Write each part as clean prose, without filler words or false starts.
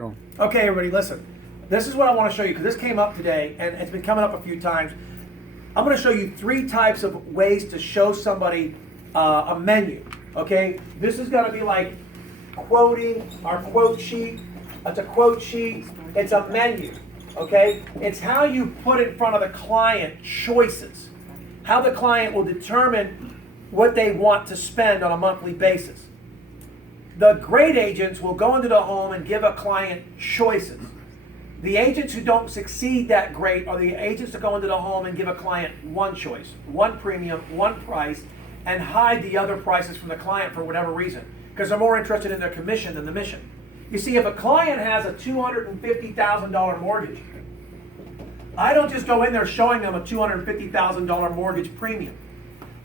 Okay, everybody, listen. This is what I want to show you because this came up today and it's been coming up a few times. I'm going to show you 3 types of ways to show somebody a menu. Okay, this is going to be like quoting our quote sheet. It's a quote sheet. It's a menu. Okay, it's how you put in front of the client choices, how the client will determine what they want to spend on a monthly basis. The great agents will go into the home and give a client choices. The agents who don't succeed that great are the agents that go into the home and give a client one choice, one premium, one price, and hide the other prices from the client for whatever reason, because they're more interested in their commission than the mission. You see, if a client has a $250,000 mortgage, I don't just go in there showing them a $250,000 mortgage premium.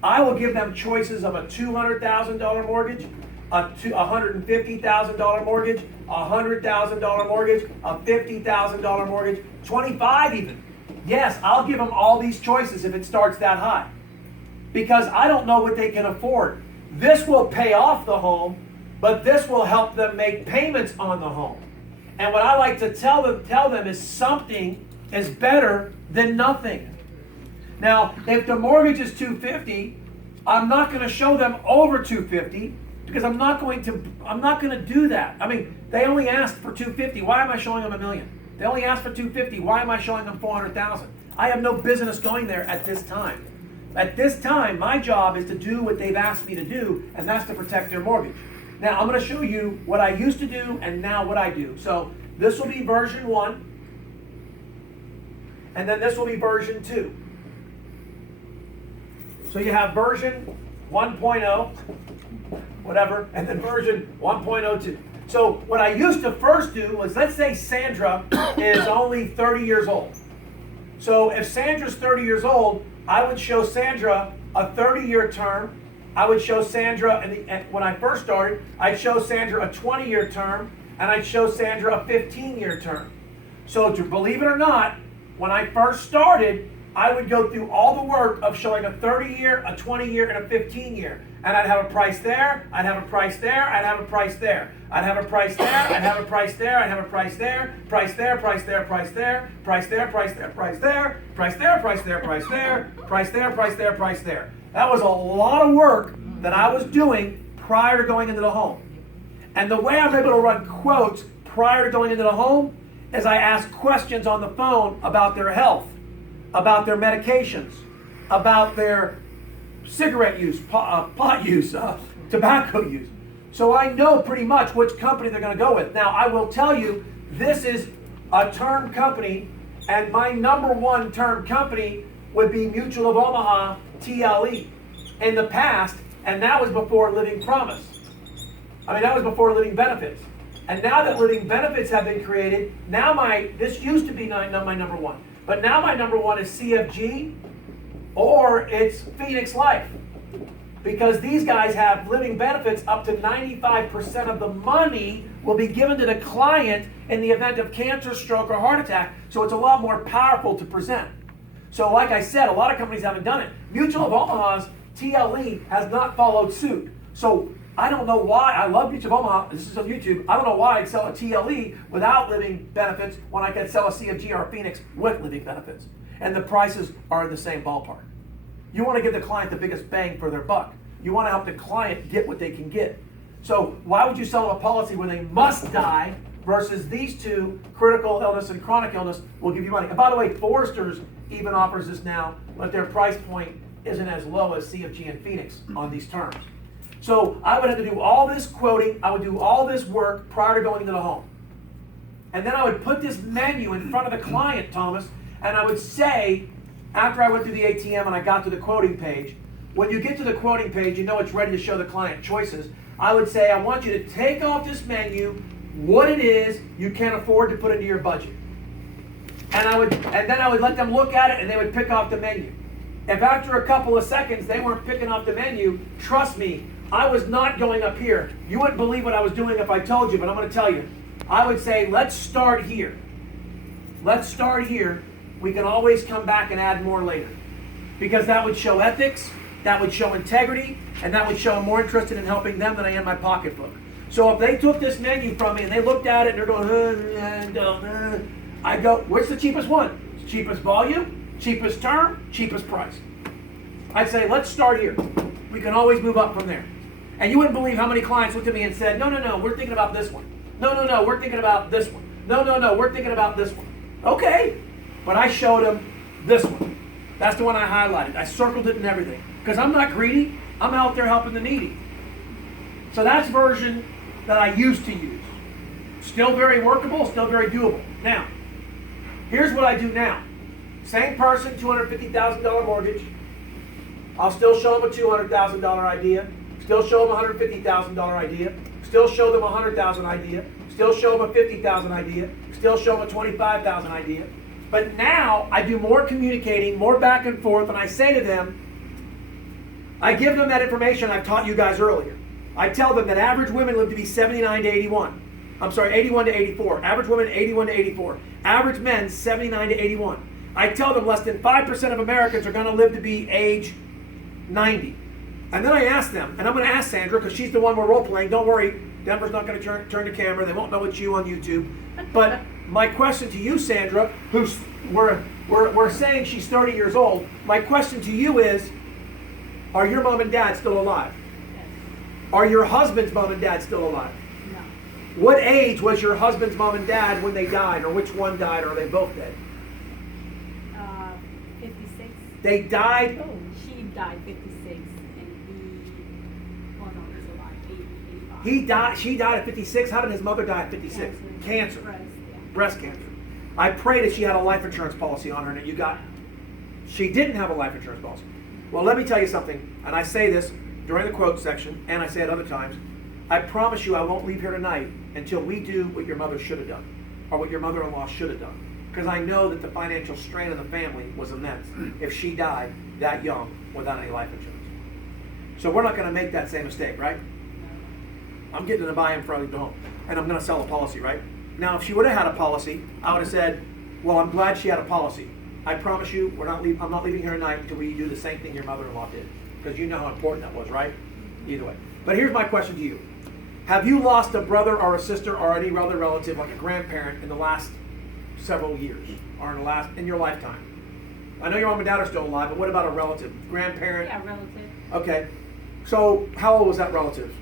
I will give them choices of a $200,000 mortgage, a $150,000 mortgage, a $100,000 mortgage, a $50,000 mortgage, 25 even. Yes, I'll give them all these choices if it starts that high, because I don't know what they can afford. This will pay off the home, but this will help them make payments on the home. And what I like to tell them is something is better than nothing. Now, if the mortgage is $250, I'm not going to show them over $250 because I'm not going to do that. I mean, they only asked for $250. Why am I showing them $1 million? They only asked for $250. Why am I showing them $400,000? I have no business going there at this time. At this time, my job is to do what they've asked me to do, and that's to protect their mortgage. Now, I'm going to show you what I used to do and now what I do. So this will be version 1, and then this will be version 2. So you have version 1.0, whatever, and then version 1.02. So what I used to first do was, let's say Sandra is only 30 years old. So if Sandra's 30 years old, I would show Sandra a 30-year term. I would show Sandra, when I first started, I'd show Sandra a 20-year term, and I'd show Sandra a 15-year term. So to believe it or not, when I first started, I would go through all the work of showing a 30-year, a 20-year, and a 15-year. And I'd have a price there, I'd have a price there, I'd have a price there. I'd have a price there, I'd have a price there, I'd have a price there, price there, price there, price there, price there, price there, price there, price there, price there, price there, price there, price there, price there. That was a lot of work that I was doing prior to going into the home. And the way I'm able to run quotes prior to going into the home is I ask questions on the phone about their health, about their medications, about their cigarette use, pot use, tobacco use. So I know pretty much which company they're going to go with. Now, I will tell you, this is a term company, and my number 1 term company would be Mutual of Omaha, TLE, in the past, and that was before Living Promise. I mean, that was before Living Benefits. And now that Living Benefits have been created, now this used to be my number 1. But now my number 1 is CFG, or it's Phoenix Life. Because these guys have living benefits up to 95% of the money will be given to the client in the event of cancer, stroke, or heart attack. So it's a lot more powerful to present. So like I said, a lot of companies haven't done it. Mutual of Omaha's TLE has not followed suit. So I don't know why. I love Mutual of Omaha. This is on YouTube. I don't know why I'd sell a TLE without living benefits when I could sell a CFG or a Phoenix with living benefits. And the prices are in the same ballpark. You want to give the client the biggest bang for their buck. You want to help the client get what they can get. So why would you sell them a policy where they must die versus these two, critical illness and chronic illness, will give you money? And by the way, Forrester's even offers this now, but their price point isn't as low as CFG and Phoenix on these terms. So I would have to do all this quoting, I would do all this work prior to going into the home. And then I would put this menu in front of the client, Thomas, and I would say, after I went through the ATM and I got to the quoting page, when you get to the quoting page, you know it's ready to show the client choices. I would say, I want you to take off this menu, what it is you can afford to put into your budget. And then I would let them look at it and they would pick off the menu. If after a couple of seconds they weren't picking off the menu, trust me, I was not going up here. You wouldn't believe what I was doing if I told you, but I'm going to tell you. I would say, let's start here. Let's start here. We can always come back and add more later. Because that would show ethics, that would show integrity, and that would show I'm more interested in helping them than I am my pocketbook. So if they took this menu from me and they looked at it and they're going, I go, what's the cheapest one? Cheapest volume, cheapest term, cheapest price. I'd say, let's start here. We can always move up from there. And you wouldn't believe how many clients looked at me and said, no, we're thinking about this one. No, we're thinking about this one. No, we're thinking about this one. Okay, but I showed them this one. That's the one I highlighted. I circled it and everything. Because I'm not greedy. I'm out there helping the needy. So that's version that I used to use. Still very workable, still very doable. Now, here's what I do now. Same person, $250,000 mortgage. I'll still show them a $200,000 idea. Still show them a $150,000 idea. Still show them a $100,000 idea. Still show them a $50,000 idea. Still show them a $25,000 idea. But now I do more communicating, more back and forth, and I say to them, I give them that information I've taught you guys earlier. I tell them that average women live to be 79 to 81. I'm sorry, 81 to 84. Average women, 81 to 84. Average men, 79 to 81. I tell them less than 5% of Americans are going to live to be age 90. And then I ask them, and I'm going to ask Sandra, because she's the one we're role-playing. Don't worry, Denver's not going to turn the camera. They won't know it's you on YouTube. But my question to you, Sandra, who's we're saying she's 30 years old, my question to you is, are your mom and dad still alive? Yes. Are your husband's mom and dad still alive? No. What age was your husband's mom and dad when they died, or which one died, or are they both dead? 56. They died. Oh, she died 56, and he's alive, 85. He died. She died at 56. How did his mother die at 56? Cancer. Breast cancer. I prayed that she had a life insurance policy on her, and that you got. She didn't have a life insurance policy. Well, let me tell you something, and I say this during the quote section, and I say it other times. I promise you I won't leave here tonight until we do what your mother should have done, or what your mother-in-law should have done. Because I know that the financial strain of the family was immense if she died that young without any life insurance. So we're not going to make that same mistake, right? I'm getting to buy in for the home, and I'm going to sell a policy, right? Now, if she would have had a policy, I would have said, well, I'm glad she had a policy. I promise you, I'm not leaving here tonight until we do the same thing your mother-in-law did. Because you know how important that was, right? Either way. But here's my question to you. Have you lost a brother or a sister or any other relative, like a grandparent, in the last several years? Or in your lifetime? I know your mom and dad are still alive, but what about a relative? Grandparent? Yeah, relative. Okay. So, how old was that relative?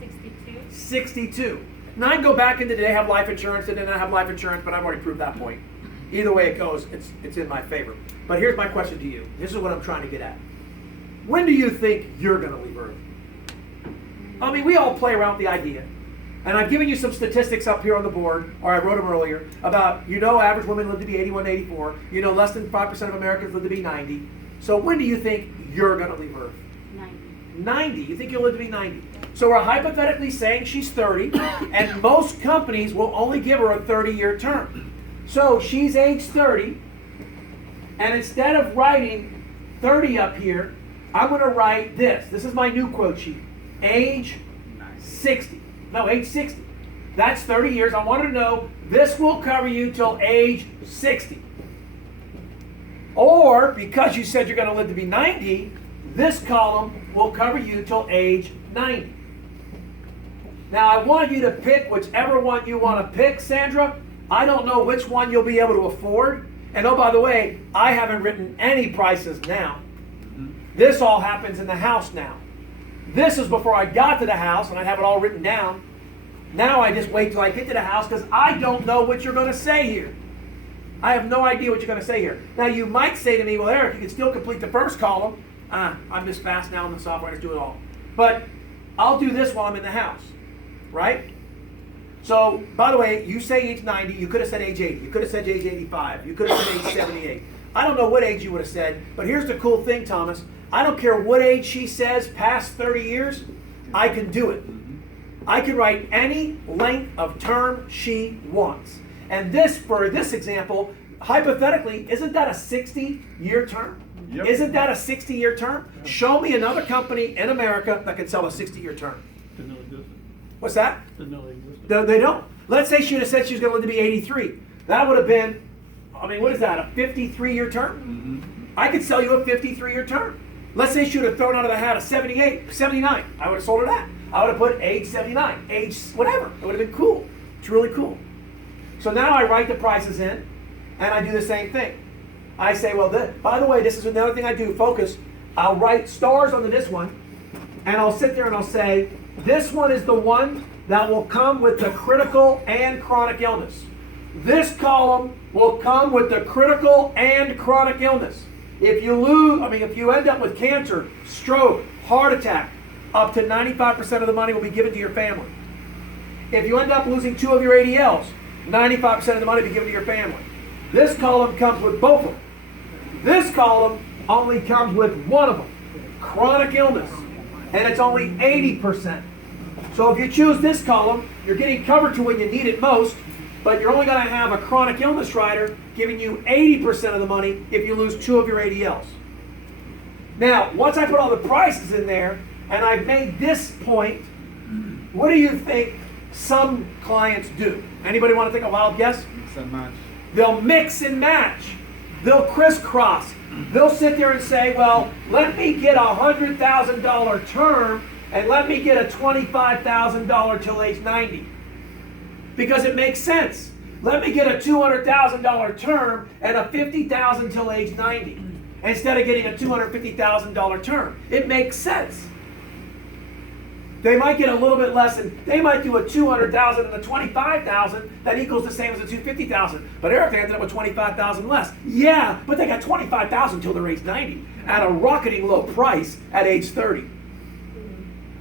62. 62. Now, I can go back into today, have life insurance, and then I have life insurance, but I've already proved that point. Either way it goes, it's in my favor. But here's my question to you. This is what I'm trying to get at. When do you think you're going to leave Earth? I mean, we all play around with the idea. And I've given you some statistics up here on the board, or I wrote them earlier, about, average women live to be 81 to 84. Less than 5% of Americans live to be 90. So when do you think you're going to leave Earth? 90. 90. You think you'll live to be 90. So we're hypothetically saying she's 30, and most companies will only give her a 30-year term. So she's age 30, and instead of writing 30 up here, I'm going to write this. This is my new quote sheet. Age 60. No, age 60. That's 30 years. I want to know this will cover you till age 60. Or, because you said you're going to live to be 90, this column will cover you till age 90. Now, I want you to pick whichever one you want to pick, Sandra. I don't know which one you'll be able to afford. And oh, by the way, I haven't written any prices now. This all happens in the house now. This is before I got to the house, and I have it all written down. Now I just wait till I get to the house, because I don't know what you're going to say here. I have no idea what you're going to say here. Now, you might say to me, well, Eric, you can still complete the first column. I'm just fast now in the software, I just do it all. But I'll do this while I'm in the house, right? So, by the way, you say age 90, you could have said age 80, you could have said age 85, you could have said age 78. I don't know what age you would have said, but here's the cool thing, Thomas. I don't care what age she says past 30 years, I can do it. I can write any length of term she wants. And this, for this example, hypothetically, isn't that a 60-year term? Yep. Isn't that a 60-year term? Yeah. Show me another company in America that can sell a 60-year term. What's that? They don't. Let's say she would have said she was going to live to be 83. That would have been, what is that, a 53-year term? Mm-hmm. I could sell you a 53-year term. Let's say she would have thrown out of the hat a 78, 79. I would have sold her that. I would have put age 79, age whatever. It would have been cool. It's really cool. So now I write the prices in, and I do the same thing. I say, well, by the way, this is another thing I do, focus. I'll write stars onto this one, and I'll sit there and I'll say, this one is the one that will come with the critical and chronic illness. This column will come with the critical and chronic illness. If you end up with cancer, stroke, heart attack, up to 95% of the money will be given to your family. If you end up losing 2 of your ADLs, 95% of the money will be given to your family. This column comes with both of them. This column only comes with one of them, chronic illness, and it's only 80%. So if you choose this column, you're getting covered to when you need it most, but you're only going to have a chronic illness rider giving you 80% of the money if you lose 2 of your ADLs. Now, once I put all the prices in there, and I've made this point, what do you think some clients do? Anybody want to take a wild guess? Mix and match. They'll mix and match. They'll crisscross. They'll sit there and say, well, let me get a $100,000 term and let me get a $25,000 till age 90. Because it makes sense. Let me get a $200,000 term and a $50,000 till age 90 instead of getting a $250,000 term. It makes sense. They might get a little bit less, and they might do a $200,000 and a $25,000 that equals the same as a $250,000. But Eric, they ended up with $25,000 less. Yeah, but they got $25,000 till they're age 90 at a rocketing low price at age 30.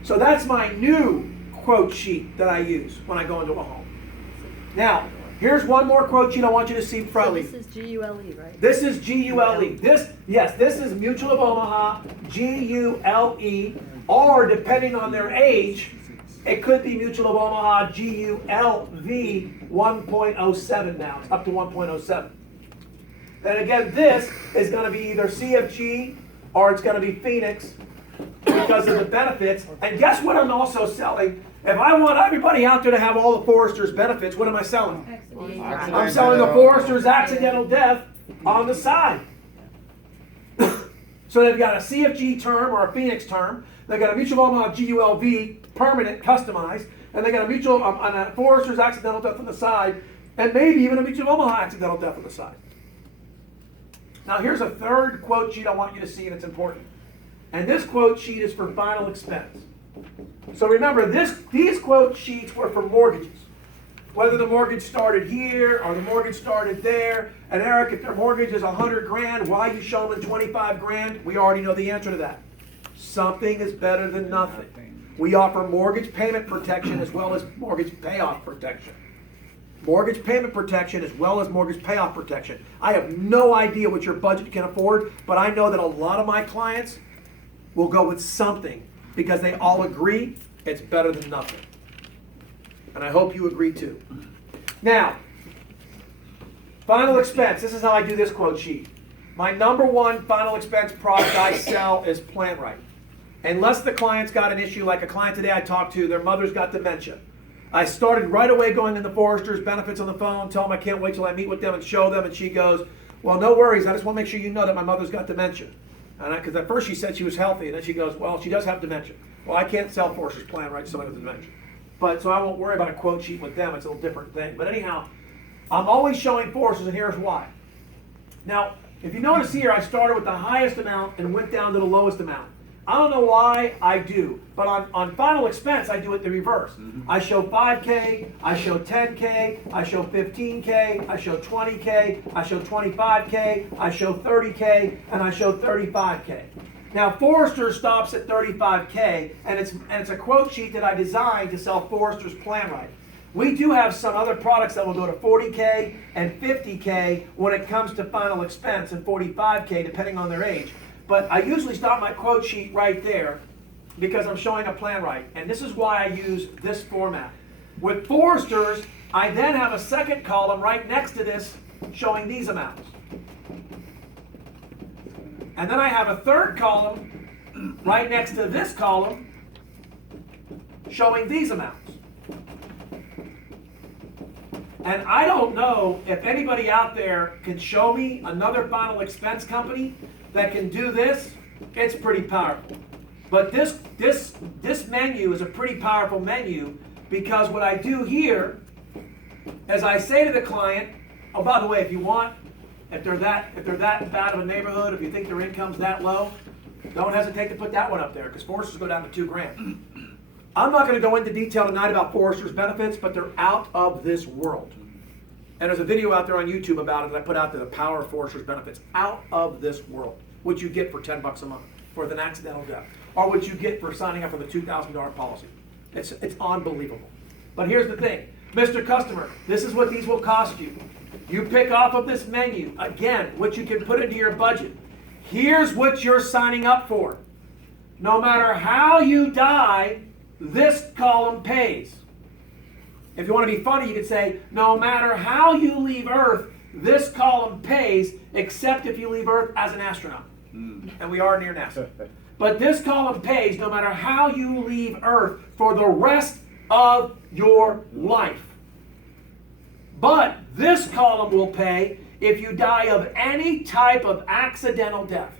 So that's my new quote sheet that I use when I go into a home. Now, here's one more quote sheet I want you to see from me. So this is GULE, right? This is GULE. This is Mutual of Omaha, GULE, or depending on their age, it could be Mutual of Omaha, GULV 1.07 now. It's up to 1.07. And again, this is going to be either CFG or it's going to be Phoenix because of the benefits. And guess what I'm also selling? If I want everybody out there to have all the Forrester's benefits, what am I selling? I'm selling the Forrester's accidental death on the side. So they've got a CFG term or a Phoenix term. They've got a Mutual of Omaha GULV permanent customized, and they got a Mutual on a Forrester's accidental death on the side, and maybe even a Mutual of Omaha accidental death on the side. Now here's a third quote sheet I want you to see, and it's important. And this quote sheet is for final expense. So remember, these quote sheets were for mortgages. Whether the mortgage started here or the mortgage started there. And Eric, if their mortgage is $100,000, why you show them $25,000? We already know the answer to that. Something is better than nothing. We offer mortgage payment protection as well as mortgage payoff protection. Mortgage payment protection as well as mortgage payoff protection. I have no idea what your budget can afford, but I know that a lot of my clients will go with something because they all agree it's better than nothing. And I hope you agree too. Now, final expense. This is how I do this quote sheet. My number one final expense product I sell is Plant Right. Unless the client's got an issue, like a client today I talked to, their mother's got dementia. I started right away going into Forrester's benefits on the phone, tell them I can't wait till I meet with them and show them, and she goes, well, no worries, I just want to make sure you know that my mother's got dementia. And because at first she said she was healthy, and then she goes, well, she does have dementia. Well, I can't sell Forrester's Plan Right to somebody with dementia. But so I won't worry about a quote sheet with them, it's a little different thing. But anyhow, I'm always showing Forrester's, and here's why. Now, if you notice here, I started with the highest amount and went down to the lowest amount. I don't know why I do, but on final expense, I do it the reverse. I show 5K, I show 10K, I show 15K, I show 20K, I show 25K, I show 30K, and I show 35K. Now, Forrester stops at 35K, and it's a quote sheet that I designed to sell Forrester's Plan Right. We do have some other products that will go to 40K and 50K when it comes to final expense, and 45K depending on their age. But I usually stop my quote sheet right there because I'm showing a Plan Right. And this is why I use this format. With Forrester's, I then have a second column right next to this showing these amounts. And then I have a third column right next to this column showing these amounts. And I don't know if anybody out there can show me another final expense company that can do this. It's pretty powerful. But this menu is a pretty powerful menu, because what I do here is I say to the client, oh, by the way, if they're that bad of a neighborhood, if you think their income's that low, don't hesitate to put that one up there, because Foresters go down to $2,000. I'm not going to go into detail tonight about Foresters benefits, but they're out of this world. And there's a video out there on YouTube about it that I put out there, the power of Foresters benefits. Out of this world. What you get for $10 a month for an accidental death, or what you get for signing up for the $2,000 policy. It's unbelievable. But here's the thing, Mr. Customer, this is what these will cost you. You pick off of this menu, again, what you can put into your budget. Here's what you're signing up for. No matter how you die, this column pays. If you want to be funny, you could say, no matter how you leave Earth, this column pays, except if you leave Earth as an astronaut. And we are near NASA. But this column pays no matter how you leave Earth for the rest of your life. But this column will pay if you die of any type of accidental death.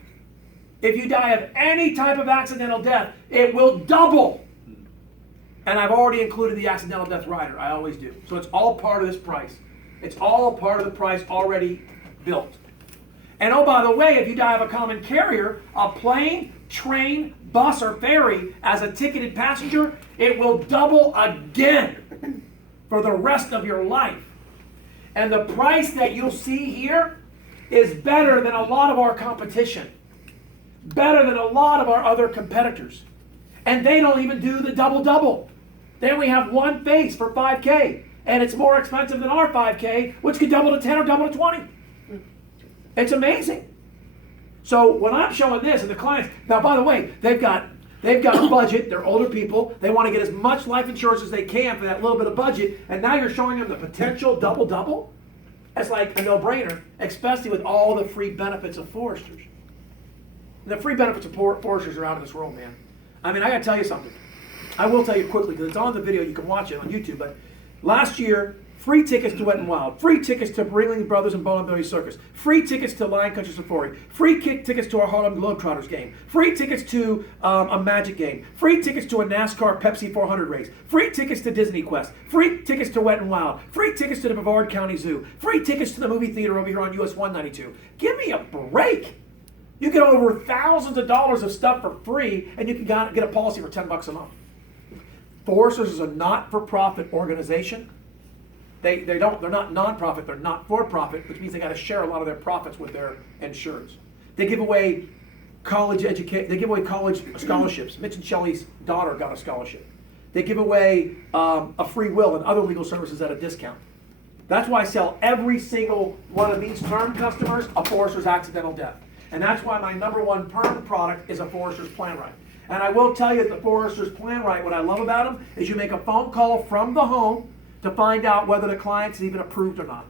If you die of any type of accidental death, it will double. And I've already included the accidental death rider. I always do. So it's all part of this price. It's all part of the price already built. And oh, by the way, if you die of a common carrier, a plane, train, bus, or ferry, as a ticketed passenger, it will double again for the rest of your life. And the price that you'll see here is better than a lot of our competition. Better than a lot of our other competitors. And they don't even do the double-double. They only have one face for 5K. And it's more expensive than our 5K, which could double to 10 or double to 20. It's amazing. So when I'm showing this, and the clients, now by the way, they've got a budget, they're older people, they want to get as much life insurance as they can for that little bit of budget, and now you're showing them the potential double-double? That's like a no-brainer, especially with all the free benefits of Foresters. The free benefits of Foresters are out of this world, man. I mean, I got to tell you something. I will tell you quickly, because it's on the video, you can watch it on YouTube, but last year, free tickets to Wet n Wild, free tickets to Ringling Brothers and Bowling Billy Circus, free tickets to Lion Country Safari, free tickets to our Harlem Globetrotters game, free tickets to a Magic game, free tickets to a NASCAR Pepsi 400 race, free tickets to Disney Quest, free tickets to Wet n Wild, free tickets to the Brevard County Zoo, free tickets to the movie theater over here on US 192. Give me a break. You get over thousands of dollars of stuff for free, and you can get a policy for $10 a month. Foresters is a not-for-profit organization. They're not non-profit, they're not for-profit, which means they got to share a lot of their profits with their insureds. They give away college scholarships. Mitch and Shelley's daughter got a scholarship. They give away a free will and other legal services at a discount. That's why I sell every single one of these term customers a Forester's accidental death. And that's why my number one perm product is a Forester's Plan Right. And I will tell you that the Forester's Plan Right, what I love about them is you make a phone call from the home to find out whether the client's even approved or not.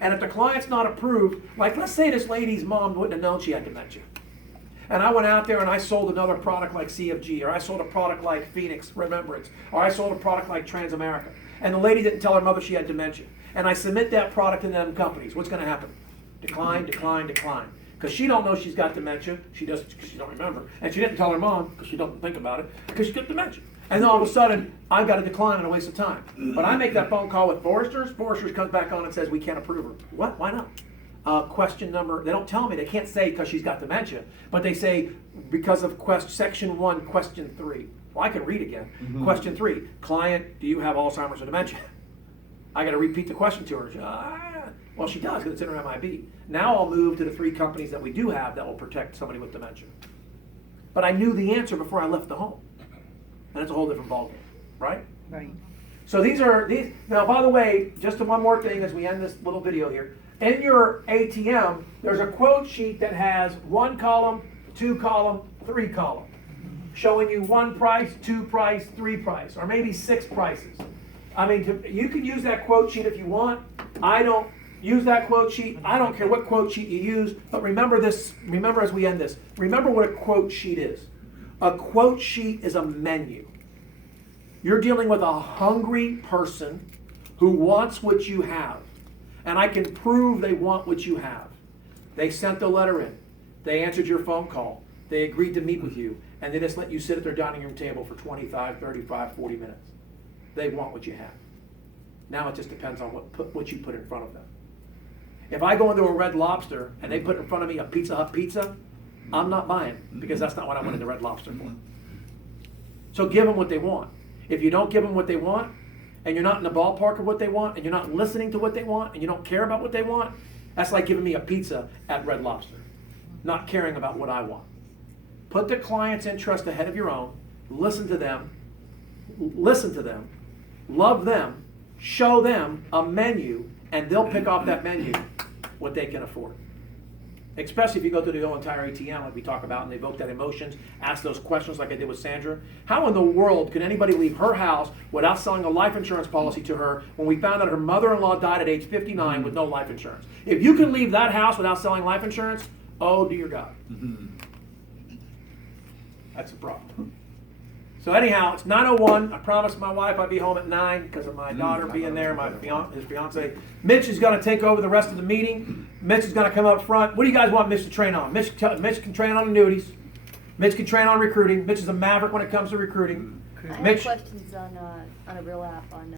And if the client's not approved, like let's say this lady's mom wouldn't have known she had dementia. And I went out there and I sold another product like CFG, or I sold a product like Phoenix Remembrance, or I sold a product like Transamerica. And the lady didn't tell her mother she had dementia. And I submit that product to them companies. What's going to happen? Decline, decline, decline. Because she don't know she's got dementia. She doesn't, because she don't remember. And she didn't tell her mom, because she doesn't think about it, because she's got dementia. And then all of a sudden, I've got a decline and a waste of time. But I make that phone call with Foresters. Foresters comes back on and says, we can't approve her. What? Why not? Question number, they don't tell me, they can't say because she's got dementia, but they say because of section 1, question 3. Well, I can read again. Mm-hmm. Question 3, client, do you have Alzheimer's or dementia? I got to repeat the question to her. Well, she does because it's in her MIB. Now I'll move to the 3 companies that we do have that will protect somebody with dementia. But I knew the answer before I left the home. And it's a whole different ballgame, right? Right. So these. Now, by the way, just one more thing as we end this little video here. In your ATM, there's a quote sheet that has 1 column, 2 column, 3 column, showing you 1 price, 2 price, 3 price, or maybe 6 prices. I mean, you can use that quote sheet if you want. I don't use that quote sheet. I don't care what quote sheet you use, but remember this, remember as we end this, remember what a quote sheet is. A quote sheet is a menu. You're dealing with a hungry person who wants what you have. And I can prove they want what you have. They sent the letter in. They answered your phone call. They agreed to meet with you, and they just let you sit at their dining room table for 25, 35, 40 minutes. They want what you have. Now it just depends on what you put in front of them. If I go into a Red Lobster and they put in front of me a Pizza Hut pizza, I'm not buying, because that's not what I went into Red Lobster for. So give them what they want. If you don't give them what they want, and you're not in the ballpark of what they want, and you're not listening to what they want, and you don't care about what they want, that's like giving me a pizza at Red Lobster, not caring about what I want. Put the client's interest ahead of your own, listen to them, love them, show them a menu, and they'll pick off that menu what they can afford. Especially if you go through the whole entire ATM, like we talk about, and evoke that emotions, ask those questions like I did with Sandra. How in the world can anybody leave her house without selling a life insurance policy to her when we found out her mother-in-law died at age 59 with no life insurance? If you can leave that house without selling life insurance, oh dear God. That's a problem. So anyhow, it's 9:01. I promised my wife I'd be home at 9 because of my daughter being there, his fiance. Mitch is going to take over the rest of the meeting. Mitch is going to come up front. What do you guys want Mitch to train on? Mitch can train on annuities. Mitch can train on recruiting. Mitch is a maverick when it comes to recruiting. I have Mitch, questions on a real app on